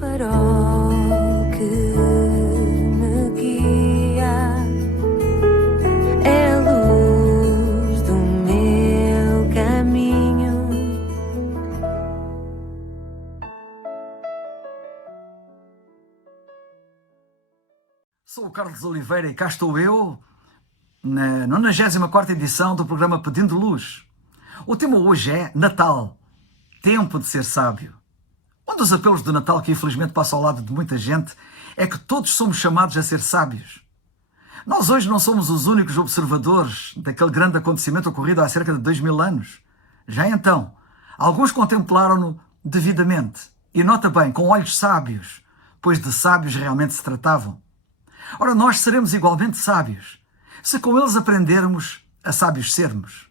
farol que me guia, é a luz do meu caminho. Sou o Carlos Oliveira e cá estou eu na 94ª edição do programa Pedindo Luz. O tema hoje é Natal, tempo de ser sábio. Um dos apelos do Natal que infelizmente passa ao lado de muita gente é que todos somos chamados a ser sábios. Nós hoje não somos os únicos observadores daquele grande acontecimento ocorrido há cerca de 2000 anos. Já então, alguns contemplaram-no devidamente e, nota bem, com olhos sábios, pois de sábios realmente se tratavam. Ora, nós seremos igualmente sábios, se com eles aprendermos a sábios sermos.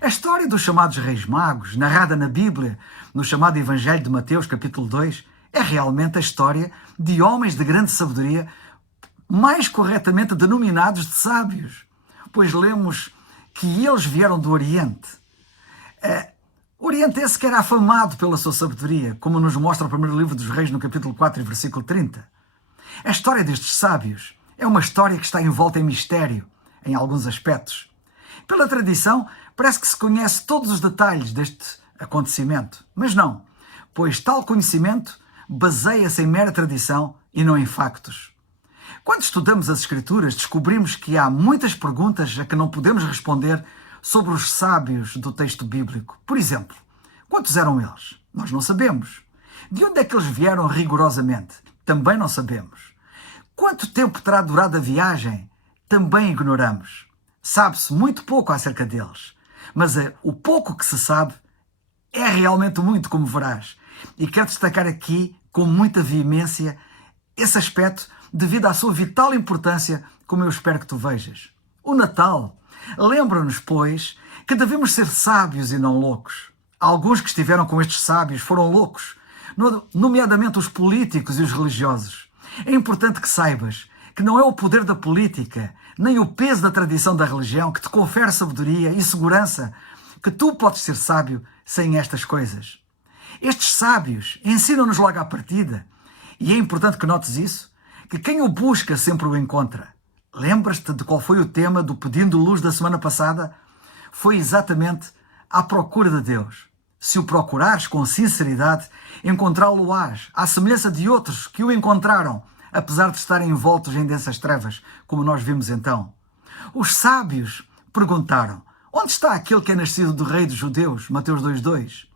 A história dos chamados Reis Magos, narrada na Bíblia, no chamado Evangelho de Mateus, capítulo 2, é realmente a história de homens de grande sabedoria, mais corretamente denominados de sábios, pois lemos que eles vieram do Oriente. Oriente esse que era afamado pela sua sabedoria, como nos mostra o primeiro livro dos Reis, no capítulo 4 e versículo 30. A história destes sábios é uma história que está envolta em mistério, em alguns aspectos. Pela tradição, parece que se conhece todos os detalhes deste acontecimento, mas não, pois tal conhecimento baseia-se em mera tradição e não em factos. Quando estudamos as Escrituras, descobrimos que há muitas perguntas a que não podemos responder sobre os sábios do texto bíblico. Por exemplo, quantos eram eles? Nós não sabemos. De onde é que eles vieram rigorosamente? Também não sabemos. Quanto tempo terá durado a viagem? Também ignoramos. Sabe-se muito pouco acerca deles, mas o pouco que se sabe é realmente muito, como verás. E quero destacar aqui, com muita veemência, esse aspecto devido à sua vital importância, como eu espero que tu vejas. O Natal lembra-nos, pois, que devemos ser sábios e não loucos. Alguns que estiveram com estes sábios foram loucos, nomeadamente os políticos e os religiosos. É importante que saibas que não é o poder da política, nem o peso da tradição da religião que te confere sabedoria e segurança, que tu podes ser sábio sem estas coisas. Estes sábios ensinam-nos logo à partida, e é importante que notes isso, que quem o busca sempre o encontra. Lembras-te de qual foi o tema do Pedindo Luz da semana passada? Foi exatamente à procura de Deus. Se o procurares com sinceridade, encontrá-lo-ás, à semelhança de outros que o encontraram, apesar de estarem envoltos em densas trevas, como nós vimos então. Os sábios perguntaram: onde está aquele que é nascido do rei dos judeus? Mateus 2:2.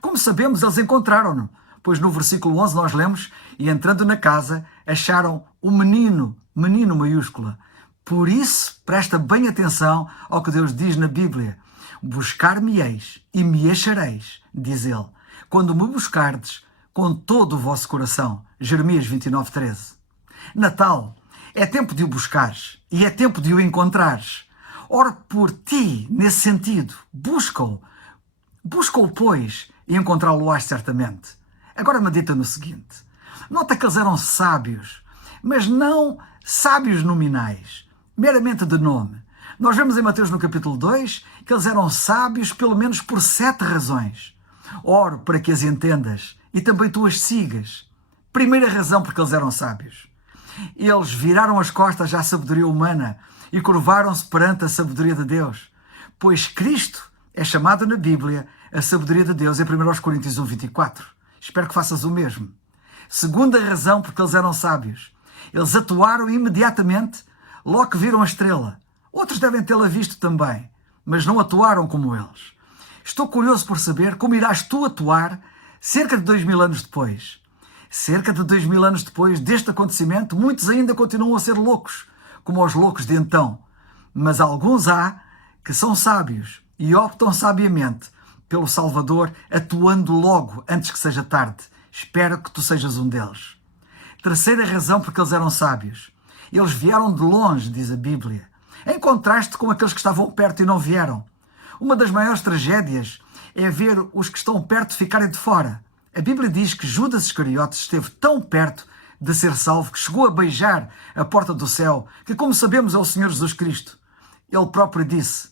Como sabemos, eles encontraram-no, pois no versículo 11 nós lemos: e entrando na casa, acharam o menino maiúscula. Por isso, presta bem atenção ao que Deus diz na Bíblia. Buscar-me-eis e me achareis, diz ele, quando me buscardes com todo o vosso coração. Jeremias 29:13. Natal é tempo de o buscares e é tempo de o encontrares. Ora por ti, nesse sentido, busca-o, pois, e encontrá-lo-ás certamente. Agora medita no seguinte. Nota que eles eram sábios, mas não sábios nominais, meramente de nome. Nós vemos em Mateus no capítulo 2 que eles eram sábios pelo menos por 7 razões. Oro para que as entendas e também tu as sigas. Primeira razão porque eles eram sábios. Eles viraram as costas à sabedoria humana e curvaram-se perante a sabedoria de Deus, pois Cristo é chamado na Bíblia a sabedoria de Deus em 1 Coríntios 1:24. Espero que faças o mesmo. Segunda razão porque eles eram sábios. Eles atuaram imediatamente logo que viram a estrela. Outros devem tê-la visto também, mas não atuaram como eles. Estou curioso por saber como irás tu atuar cerca de 2000 anos depois. Cerca de 2000 anos depois deste acontecimento, muitos ainda continuam a ser loucos, como os loucos de então. Mas alguns há que são sábios e optam sabiamente pelo Salvador, atuando logo antes que seja tarde. Espero que tu sejas um deles. Terceira razão porque eles eram sábios. Eles vieram de longe, diz a Bíblia, em contraste com aqueles que estavam perto e não vieram. Uma das maiores tragédias é ver os que estão perto ficarem de fora. A Bíblia diz que Judas Iscariotes esteve tão perto de ser salvo que chegou a beijar a porta do céu, que, como sabemos, é o Senhor Jesus Cristo. Ele próprio disse: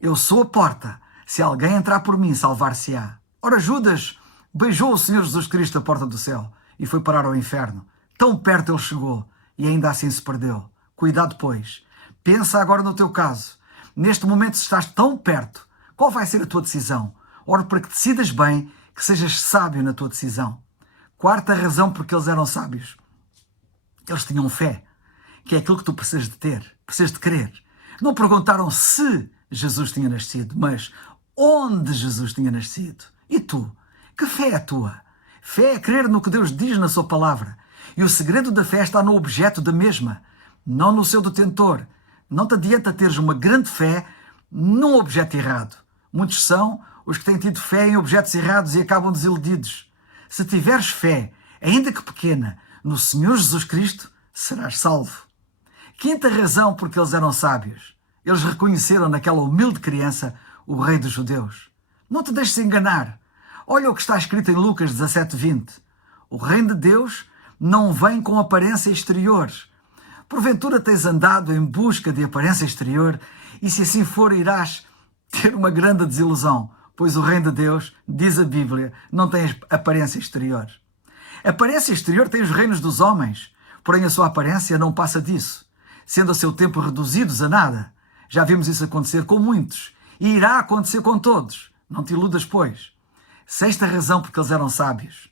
eu sou a porta, se alguém entrar por mim, salvar-se-á. Ora, Judas beijou o Senhor Jesus Cristo à porta do céu. e foi parar ao inferno. Tão perto ele chegou e ainda assim se perdeu. Cuidado, pois. Pensa agora no teu caso. Neste momento, se estás tão perto, qual vai ser a tua decisão? Oro para que decidas bem, que sejas sábio na tua decisão. Quarta razão porque eles eram sábios. Eles tinham fé, que é aquilo que tu precisas de ter, precisas de crer. Não perguntaram se Jesus tinha nascido, mas onde Jesus tinha nascido. E tu? Que fé é a tua? Fé é crer no que Deus diz na sua palavra. E o segredo da fé está no objeto da mesma, não no seu detentor. Não te adianta teres uma grande fé num objeto errado. Muitos são os que têm tido fé em objetos errados e acabam desiludidos. Se tiveres fé, ainda que pequena, no Senhor Jesus Cristo, serás salvo. Quinta razão porque eles eram sábios. Eles reconheceram naquela humilde criança o Rei dos Judeus. Não te deixes enganar. Olha o que está escrito em Lucas 17:20. O reino de Deus não vem com aparência exterior. Porventura tens andado em busca de aparência exterior e se assim for irás ter uma grande desilusão, pois o reino de Deus, diz a Bíblia, não tem aparência exterior. A aparência exterior tem os reinos dos homens, porém a sua aparência não passa disso, sendo a seu tempo reduzidos a nada. Já vimos isso acontecer com muitos e irá acontecer com todos. Não te iludas, pois. Sexta razão porque eles eram sábios.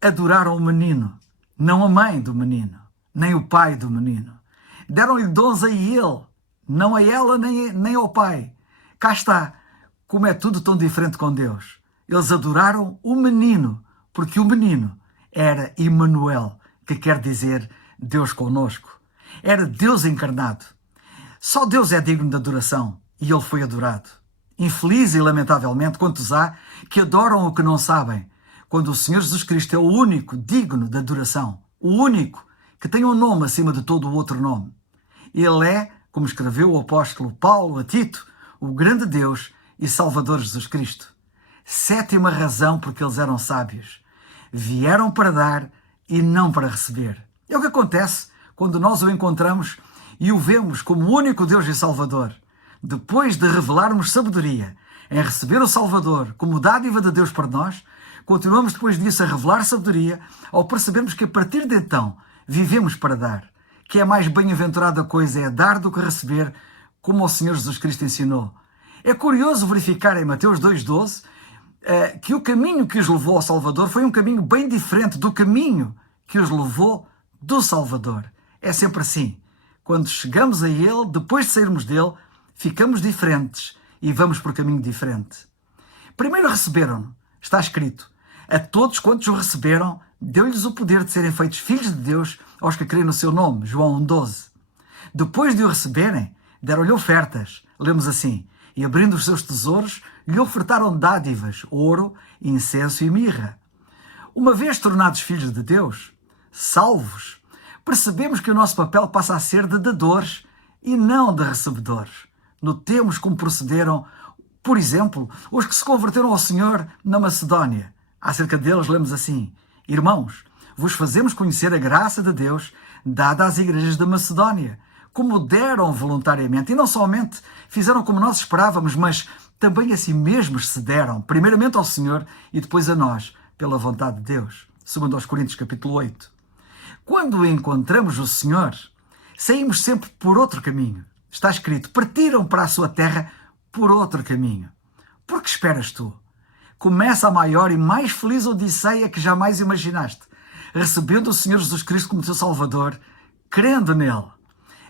Adoraram o menino, não a mãe do menino, nem o pai do menino. Deram-lhe dons a ele, não a ela nem ao pai. Cá está, como é tudo tão diferente com Deus. Eles adoraram o menino, porque o menino era Emanuel, que quer dizer Deus conosco. Era Deus encarnado. Só Deus é digno de adoração e ele foi adorado. Infeliz e lamentavelmente quantos há que adoram o que não sabem, quando o Senhor Jesus Cristo é o único digno de adoração, o único que tem um nome acima de todo o outro nome. Ele é, como escreveu o apóstolo Paulo a Tito, o grande Deus e Salvador Jesus Cristo. Sétima razão porque eles eram sábios. Vieram para dar e não para receber. É o que acontece quando nós o encontramos e o vemos como o único Deus e Salvador. Depois de revelarmos sabedoria em receber o Salvador como dádiva de Deus para nós, continuamos depois disso a revelar sabedoria ao percebermos que a partir de então vivemos para dar, que é mais bem-aventurada coisa é dar do que receber, como o Senhor Jesus Cristo ensinou. É curioso verificar em Mateus 2:12 que o caminho que os levou ao Salvador foi um caminho bem diferente do caminho que os levou do Salvador. É sempre assim. Quando chegamos a Ele, depois de sairmos dele, ficamos diferentes e vamos por caminho diferente. Primeiro receberam-no, está escrito, a todos quantos o receberam, deu-lhes o poder de serem feitos filhos de Deus aos que creem no seu nome, João 1:12. Depois de o receberem, deram-lhe ofertas, lemos assim, e abrindo os seus tesouros, lhe ofertaram dádivas, ouro, incenso e mirra. Uma vez tornados filhos de Deus, salvos, percebemos que o nosso papel passa a ser de dadores e não de recebedores. Notemos como procederam, por exemplo, os que se converteram ao Senhor na Macedónia. Acerca deles lemos assim, irmãos, vos fazemos conhecer a graça de Deus dada às igrejas da Macedónia, como deram voluntariamente, e não somente fizeram como nós esperávamos, mas também a si mesmos se deram, primeiramente ao Senhor e depois a nós, pela vontade de Deus. Segundo aos Coríntios capítulo 8. Quando encontramos o Senhor, saímos sempre por outro caminho. Está escrito, partiram para a sua terra por outro caminho. Por que esperas tu? Começa a maior e mais feliz odisseia que jamais imaginaste, recebendo o Senhor Jesus Cristo como teu Salvador, crendo nele.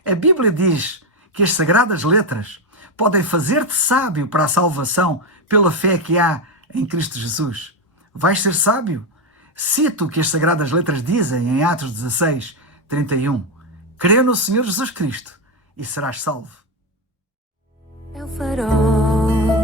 A Bíblia diz que as Sagradas Letras podem fazer-te sábio para a salvação pela fé que há em Cristo Jesus. Vais ser sábio? Cito o que as Sagradas Letras dizem em Atos 16:31. Crê no Senhor Jesus Cristo e serás salvo. É o farol